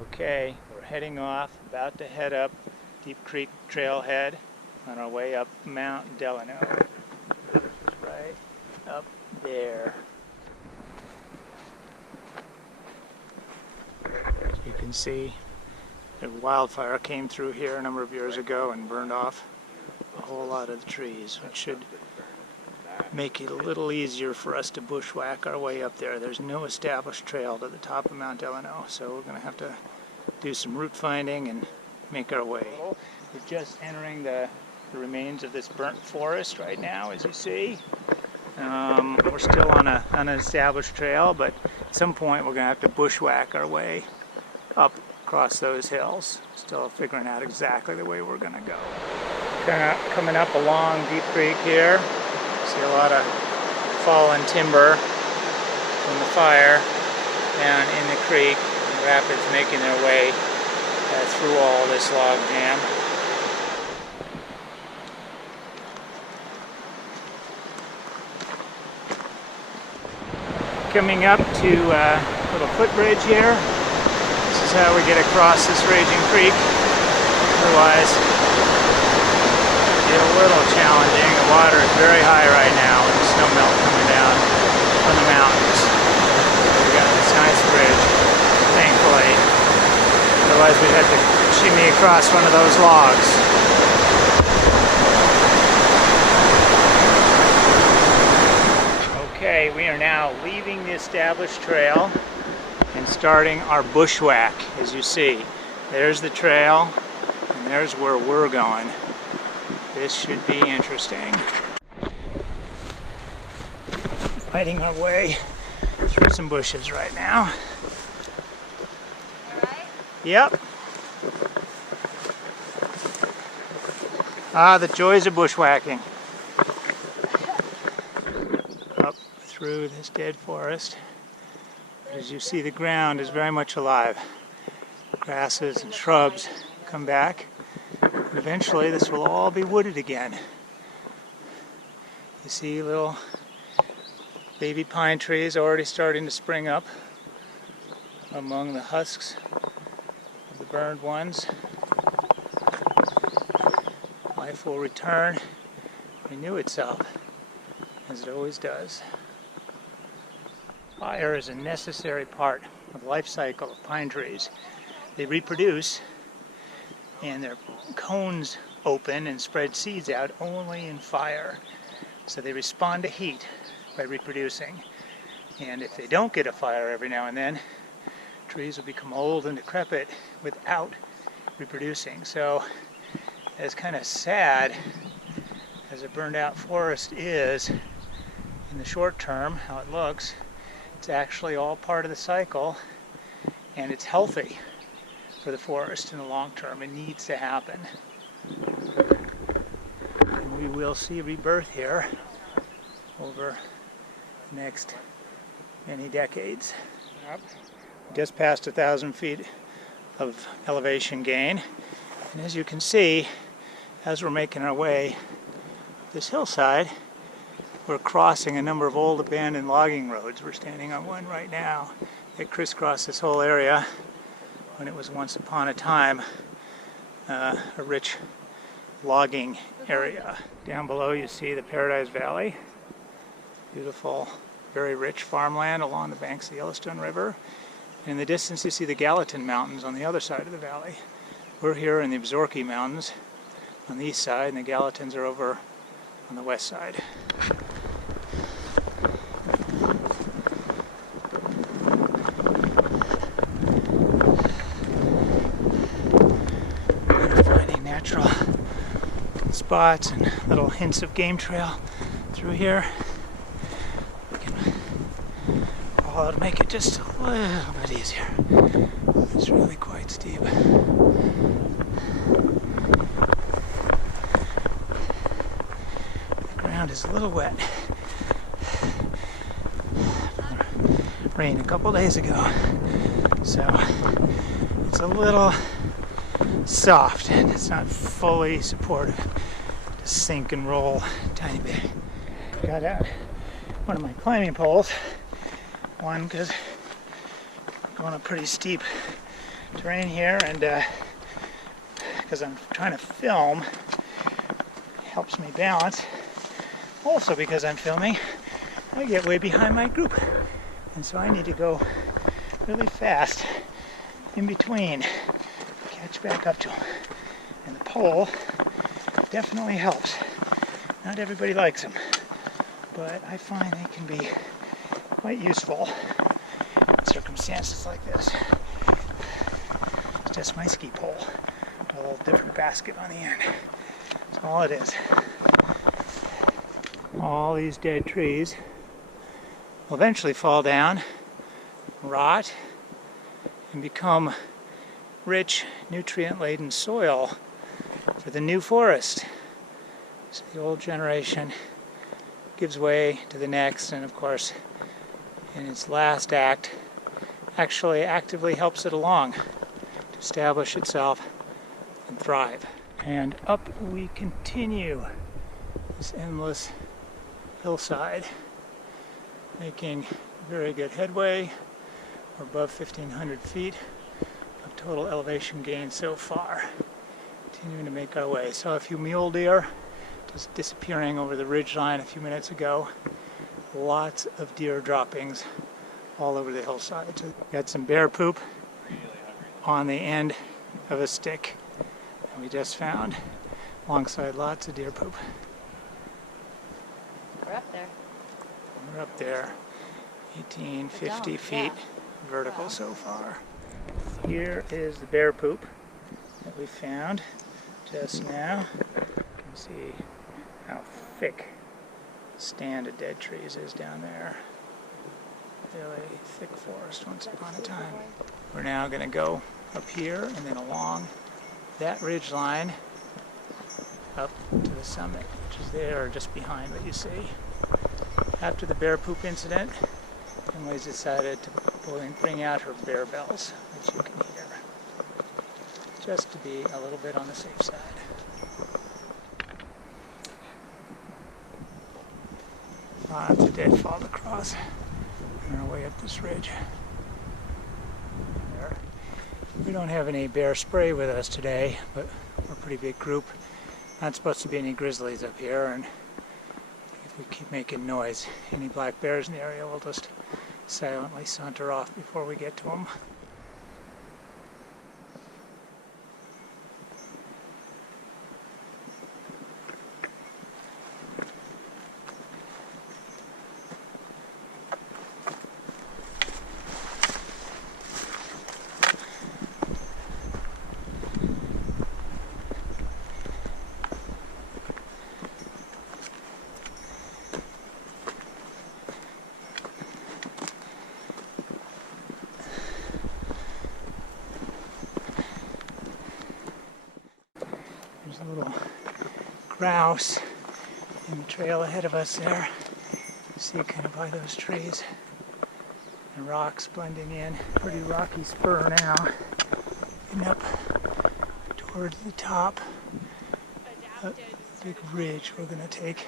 Okay, we're heading off, about to head up Deep Creek Trailhead on our way up Mount Delano. Right up there. As you can see, a wildfire came through here a number of years ago and burned off a whole lot of the trees, which should make it a little easier for us to bushwhack our way up there. There's no established trail to the top of Mount Delano, so we're going to have to do some route finding and make our way. We're just entering the remains of this burnt forest right now, as you see. We're still on an unestablished trail, but at some point we're going to have to bushwhack our way up across those hills. Still figuring out exactly the way we're going to go. Kind of coming up along Deep Creek here. See a lot of fallen timber from the fire down in the creek. The rapids making their way through all this log jam. Coming up to a little footbridge here. This is how we get across this raging creek. Otherwise, a little challenging. The water is very high right now with the snow melt coming down from the mountains. We've got this nice bridge, thankfully. Otherwise we'd have to shimmy across one of those logs. Okay, we are now leaving the established trail and starting our bushwhack, as you see. There's the trail, and there's where we're going. This should be interesting. Fighting our way through some bushes right now. All right? Yep. Ah, the joys of bushwhacking. Up through this dead forest. As you see, the ground is very much alive. Grasses and shrubs come back. Eventually this will all be wooded again. You see little baby pine trees already starting to spring up among the husks of the burned ones. Life will return, renew itself, as it always does. Fire is a necessary part of the life cycle of pine trees. They reproduce, and their cones open and spread seeds out only in fire. So they respond to heat by reproducing. And if they don't get a fire every now and then, trees will become old and decrepit without reproducing. So as kind of sad as a burned out forest is in the short term, how it looks, it's actually all part of the cycle, and it's healthy for the forest in the long term. It needs to happen. And we will see rebirth here over the next many decades. Just past 1,000 feet of elevation gain. And as you can see, as we're making our way up this hillside, we're crossing a number of old abandoned logging roads. We're standing on one right now that crisscross this whole area, when it was once upon a time a rich logging area. Down below you see the Paradise Valley, beautiful, very rich farmland along the banks of the Yellowstone River. And in the distance you see the Gallatin Mountains on the other side of the valley. We're here in the Absaroka Mountains on the east side, and the Gallatins are over on the west side. Natural spots and little hints of game trail through here. We can follow to make it just a little bit easier. It's really quite steep. The ground is a little wet. Rain a couple days ago, so it's a little soft and it's not fully supportive. Just sink and roll a tiny bit. Got out one of my climbing poles. One because I'm going up pretty steep terrain here, and because I'm trying to film, it helps me balance. Also because I'm filming, I get way behind my group, and so I need to go really fast in between to catch back up to them. And the pole definitely helps. Not everybody likes them, but I find they can be quite useful in circumstances like this. It's just my ski pole with a little different basket on the end. That's all it is. All these dead trees will eventually fall down, rot, and become rich, nutrient-laden soil for the new forest. So the old generation gives way to the next, and of course, in its last act, actually actively helps it along to establish itself and thrive. And up we continue this endless hillside, making very good headway. We're above 1,500 feet of total elevation gain so far. Continuing to make our way. Saw a few mule deer just disappearing over the ridgeline a few minutes ago. Lots of deer droppings all over the hillside. So got some bear poop on the end of a stick that we just found, alongside lots of deer poop. We're up there. We're up there, 1,850 feet vertical so far. Here is the bear poop that we found just now. You can see how thick the stand of dead trees is down there. Really thick forest once upon a time. We're now going to go up here and then along that ridge line up to the summit, which is there or just behind what you see. After the bear poop incident, Emily's decided to bring out her bear bells, which you can hear, just to be a little bit on the safe side. Lots of deadfall to cross on our way up this ridge. There. We don't have any bear spray with us today, but we're a pretty big group. Not supposed to be any grizzlies up here, and if we keep making noise, any black bears in the area will just silently saunter off before we get to them. There's a little grouse in the trail ahead of us there. You see kind of by those trees. The rocks blending in. Pretty rocky spur now. And up towards the top. A big ridge we're going to take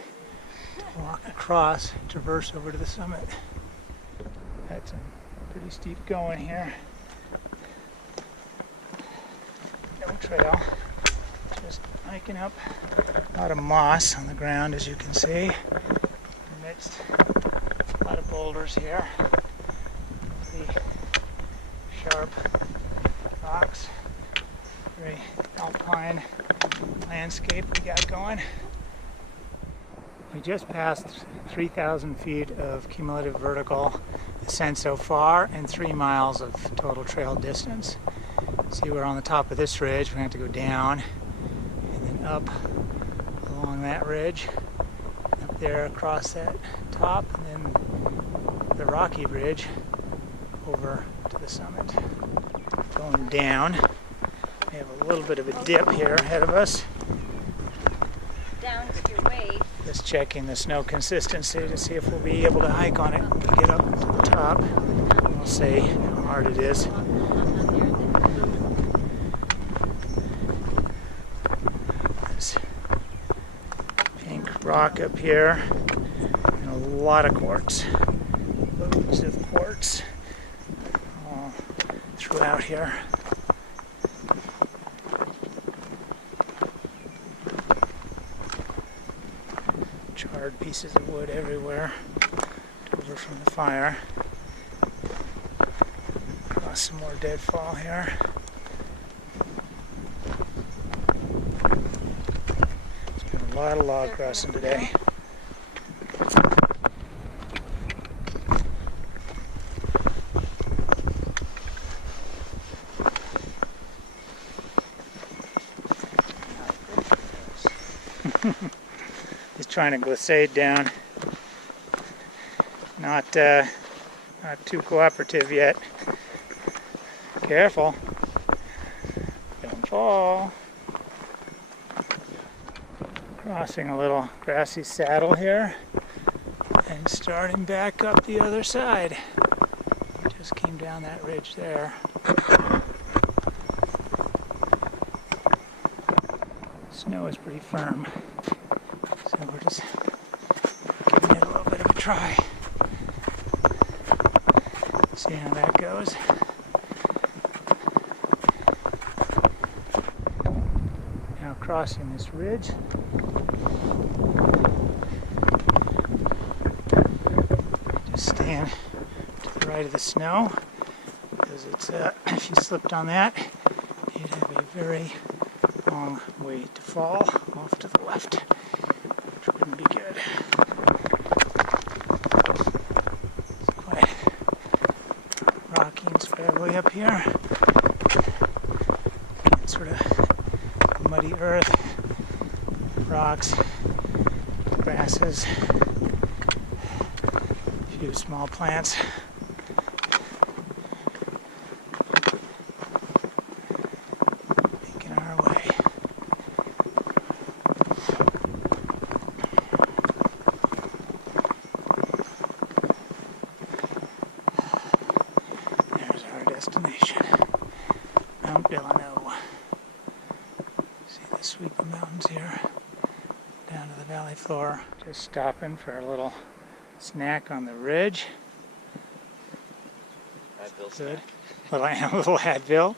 to walk across, traverse over to the summit. That's some pretty steep going here. No trail. Just hiking up. A lot of moss on the ground, as you can see. Amidst a lot of boulders here. Pretty sharp rocks. Very alpine landscape we got going. We just passed 3,000 feet of cumulative vertical ascent so far and 3 miles of total trail distance. See, we're on the top of this ridge. We're going to have to go down and then up along that ridge, up there across that top, and then the rocky ridge over to the summit. Going down, we have a little bit of a dip here ahead of us. Down to your waist. Just checking the snow consistency to see if we'll be able to hike on it when we get up to the top. We'll see how hard it is. This pink rock up here, and a lot of quartz. Loads of quartz all throughout here. pieces of wood everywhere, over from the fire. Across some more deadfall here. It's been a lot of log crossing today. He's trying to glissade down. Not too cooperative yet. Careful. Don't fall. Crossing a little grassy saddle here and starting back up the other side. Just came down that ridge there. Snow is pretty firm, so we're just giving it a little bit of a try. See how that goes. Now crossing this ridge. Just staying to the right of the snow, because it's if you slipped on that, you'd have a very long way to fall off to the left, which wouldn't be good. It's quite rocky and scrabbly up here. It's sort of muddy earth, rocks, grasses, a few small plants. Destination, Mount Delano. See the sweep of mountains here down to the valley floor. Just stopping for a little snack on the ridge. Good. A little Advil.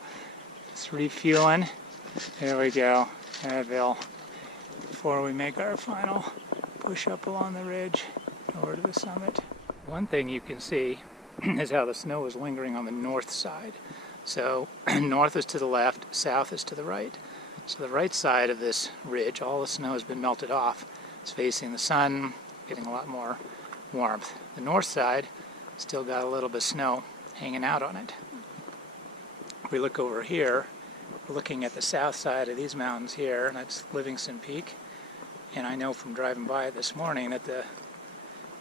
Just refueling. There we go. Advil. Before we make our final push up along the ridge over to the summit. One thing you can see is how the snow is lingering on the north side. So north is to the left, south is to the right. So the right side of this ridge, all the snow has been melted off. It's facing the sun, getting a lot more warmth. The north side still got a little bit of snow hanging out on it. If we look over here, we're looking at the south side of these mountains here, and that's Livingston Peak. And I know from driving by it this morning that the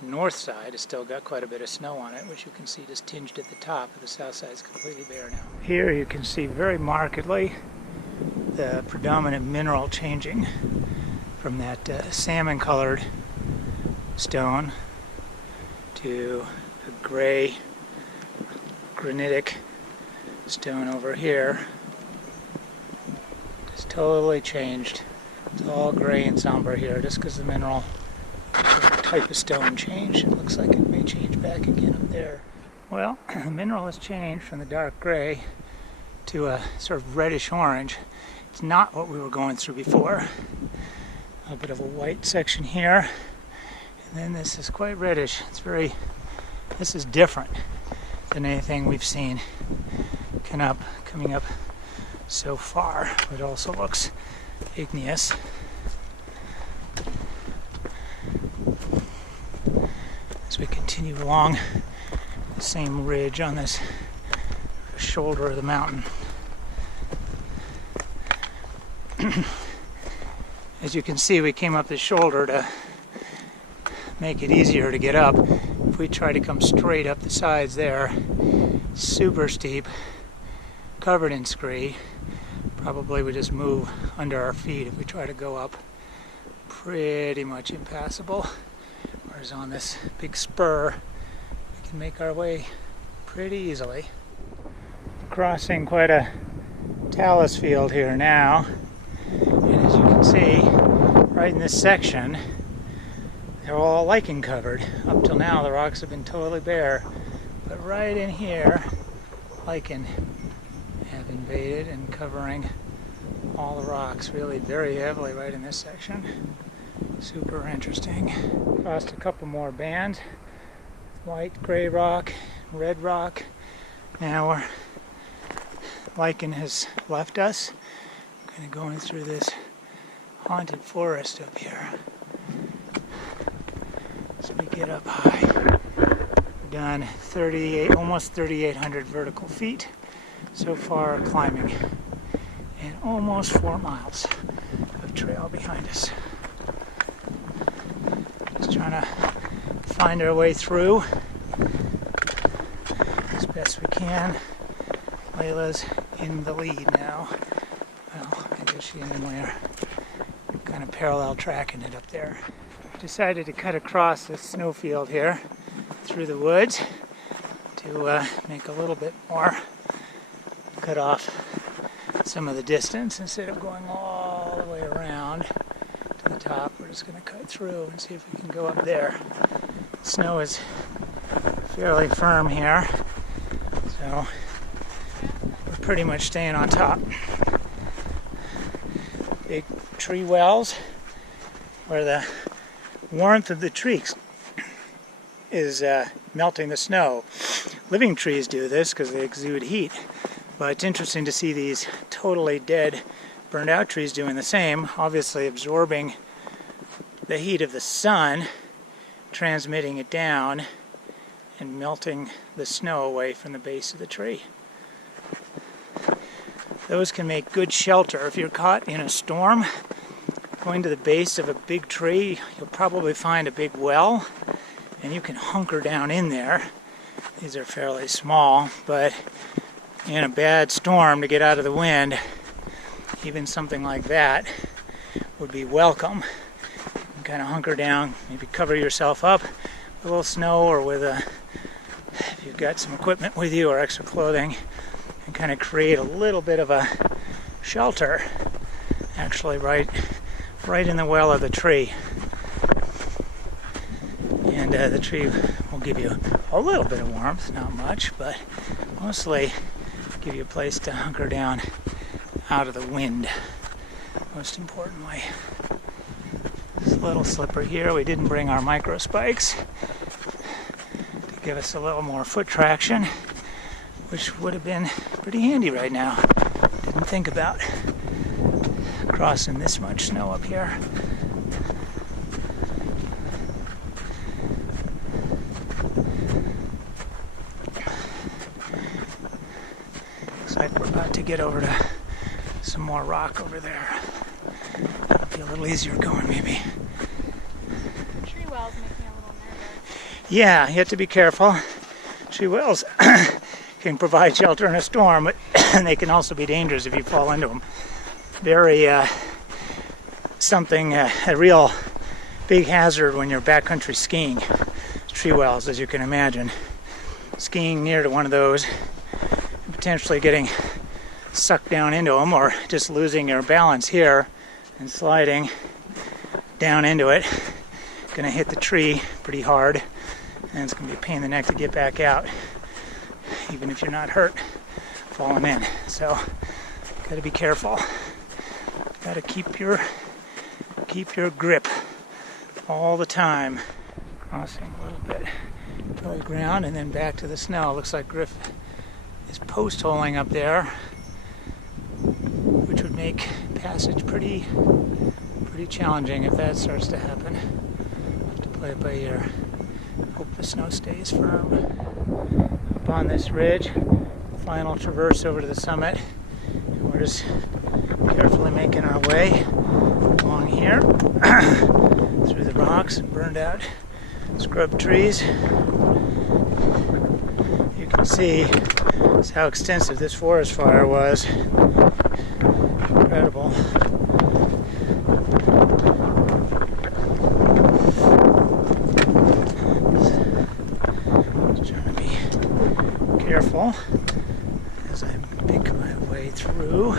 north side has still got quite a bit of snow on it, which you can see just tinged at the top, but the south side is completely bare now. Here you can see very markedly the predominant mineral changing from that salmon colored stone to a gray granitic stone over here. Just totally changed. It's all gray and somber here just because the mineral type of stone changed. It looks like it may change back again up there. Well, the mineral has changed from the dark gray to a sort of reddish orange. It's not what we were going through before. A bit of a white section here, and then this is quite reddish. This is different than anything we've seen coming up so far. It also looks igneous. As we continue along the same ridge on this shoulder of the mountain. As you can see, we came up the shoulder to make it easier to get up. If we try to come straight up the sides there, super steep, covered in scree, probably would just move under our feet if we try to go up. Pretty much impassable. Whereas on this big spur, we can make our way pretty easily. Crossing quite a talus field here now, and as you can see, right in this section, they're all lichen covered. Up till now, the rocks have been totally bare, but right in here, lichen have invaded and covering all the rocks really very heavily right in this section. Super interesting. Crossed a couple more bands. White, gray rock, red rock. Now we're lichen has left us. I'm kind of going through this haunted forest up here. So we get up high. We've done 38, almost 3,800 vertical feet so far climbing, and almost 4 miles of trail behind us. Just trying to find our way through as best we can. Leyla's in the lead now. Well, I guess she and we're kind of parallel tracking it up there. Decided to cut across this snowfield here through the woods to make a little bit more, cut off some of the distance instead of going all the way around to the top. We're just going to cut through and see if we can go up there. Snow is fairly firm here, so we're pretty much staying on top. Big tree wells where the warmth of the trees is melting the snow. Living trees do this because they exude heat, but it's interesting to see these totally dead, burned out trees doing the same, obviously absorbing the heat of the sun, transmitting it down, and melting the snow away from the base of the tree. Those can make good shelter. If you're caught in a storm, going to the base of a big tree, you'll probably find a big well, and you can hunker down in there. These are fairly small, but in a bad storm, to get out of the wind, even something like that would be welcome. You can kind of hunker down, maybe cover yourself up with a little snow, or with if you've got some equipment with you or extra clothing, and kind of create a little bit of a shelter, actually right in the well of the tree. And the tree will give you a little bit of warmth, not much, but mostly give you a place to hunker down out of the wind, most importantly. This little slipper here, we didn't bring our micro spikes to give us a little more foot traction, which would have been pretty handy right now. Didn't think about crossing this much snow up here. Looks like we're about to get over to some more rock over there. It'll be a little easier going, maybe. Tree wells make me a little nervous. Yeah, you have to be careful. Tree wells can provide shelter in a storm, but they can also be dangerous if you fall into them. Very a real big hazard when you're backcountry skiing. Tree wells, as you can imagine. Skiing near to one of those and potentially getting sucked down into them, or just losing your balance here and sliding down into it. Gonna hit the tree pretty hard, and it's gonna be a pain in the neck to get back out, even if you're not hurt falling in. So gotta be careful. Gotta keep your grip all the time. Crossing a little bit dry ground and then back to the snow. Looks like Grif is post holing up there, which would make passage pretty challenging if that starts to happen. Have to play it by ear. Hope the snow stays firm. Up on this ridge, final traverse over to the summit. And we're just carefully making our way along here through the rocks and burned out scrub trees. You can see just how extensive this forest fire was. Incredible. Just trying to be careful as I make my way through.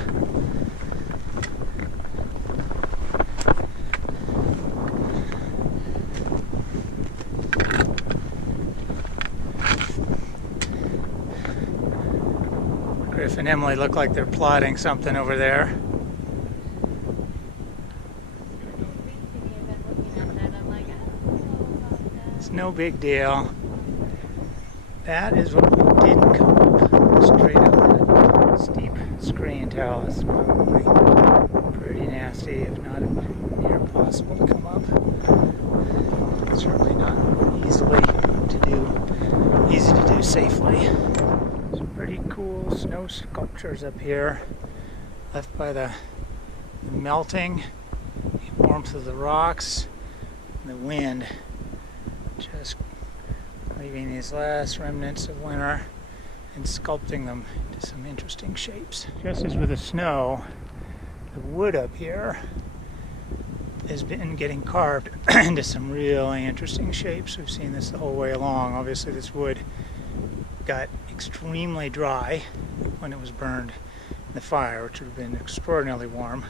Grif and Emily look like they're plotting something over there. no big deal. That is what we didn't come up straight up that steep screen talus. Probably pretty nasty, if not near impossible to come up. Certainly not easy to do safely. Some pretty cool snow sculptures up here, left by the melting, the warmth of the rocks, and the wind, just leaving these last remnants of winter and sculpting them into some interesting shapes. Just as with the snow, the wood up here has been getting carved into some really interesting shapes. We've seen this the whole way along. Obviously this wood got extremely dry when it was burned in the fire, which would have been extraordinarily warm.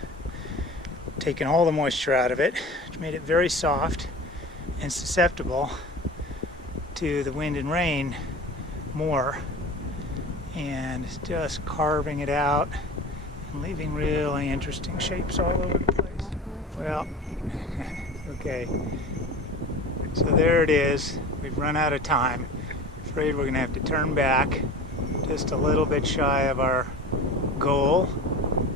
Taken all the moisture out of it, which made it very soft and susceptible to the wind and rain more, and just carving it out and leaving really interesting shapes all over the place. Well, okay, so there it is. We've run out of time. Afraid we're gonna have to turn back just a little bit shy of our goal,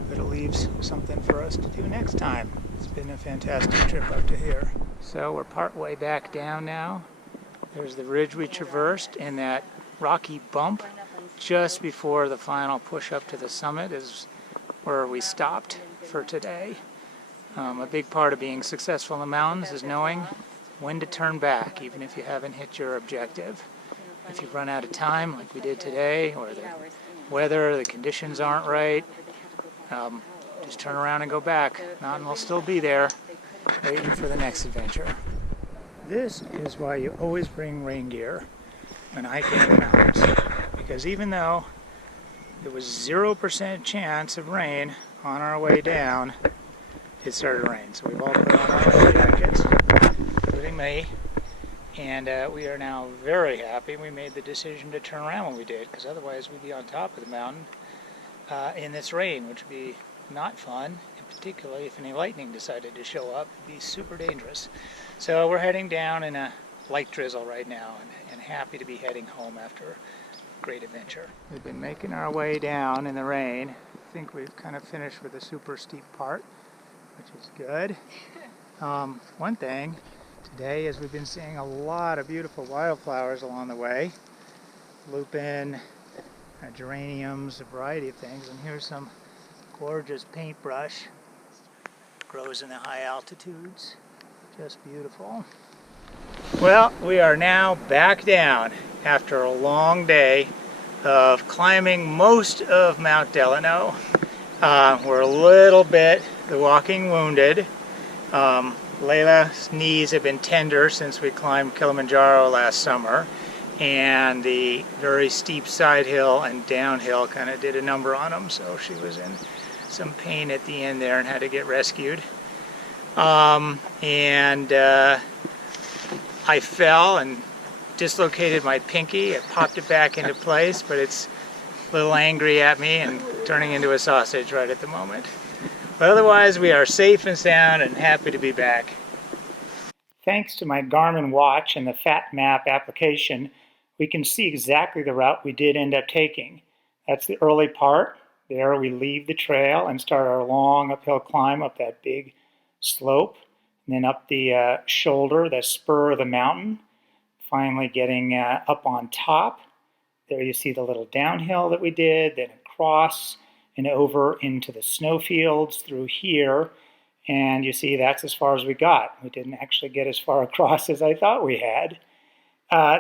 but it leaves something for us to do next time. It's been a fantastic trip up to here. So we're part way back down now. There's the ridge we traversed, and that rocky bump just before the final push up to the summit is where we stopped for today. A big part of being successful in the mountains is knowing when to turn back, even if you haven't hit your objective. If you've run out of time, like we did today, or the weather, the conditions aren't right, just turn around and go back. The mountain will still be there, waiting for the next adventure. This is why you always bring rain gear when hiking in the mountains, because even though there was 0% chance of rain on our way down, it started to rain. So we've all put on our rain jackets, including me, and we are now very happy we made the decision to turn around when we did, because otherwise we'd be on top of the mountain in this rain, which would be not fun, and particularly if any lightning decided to show up, it'd be super dangerous. So we're heading down in a light drizzle right now, and happy to be heading home after a great adventure. We've been making our way down in the rain. I think we've kind of finished with the super steep part, which is good. One thing today is we've been seeing a lot of beautiful wildflowers along the way. Lupin, geraniums, a variety of things, and here's some gorgeous paintbrush. Grows in the high altitudes. Just beautiful. Well, we are now back down after a long day of climbing most of Mount Delano. We're a little bit the walking wounded. Leyla's knees have been tender since we climbed Kilimanjaro last summer, and the very steep side hill and downhill kind of did a number on them, so she was in some pain at the end there and had to get rescued. I fell and dislocated my pinky. I popped it back into place, but it's a little angry at me and turning into a sausage right at the moment. But otherwise, we are safe and sound and happy to be back. Thanks to my Garmin watch and the Fat Map application, we can see exactly the route we did end up taking. That's the early part. There we leave the trail and start our long uphill climb up that big slope, and then up the shoulder, the spur of the mountain, finally getting up on top. There you see the little downhill that we did, then across and over into the snowfields through here, and you see that's as far as we got. We didn't actually get as far across as I thought we had.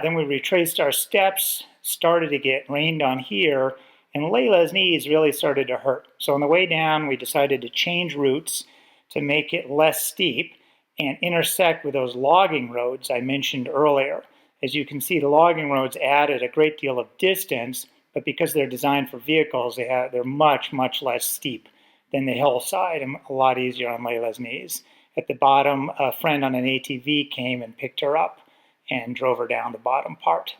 Then we retraced our steps, started to get rained on here, and Leyla's knees really started to hurt. So on the way down, we decided to change routes to make it less steep and intersect with those logging roads I mentioned earlier. As you can see, the logging roads added a great deal of distance, but because they're designed for vehicles, they're much, much less steep than the hillside and a lot easier on Leyla's knees. At the bottom, a friend on an ATV came and picked her up and drove her down the bottom part.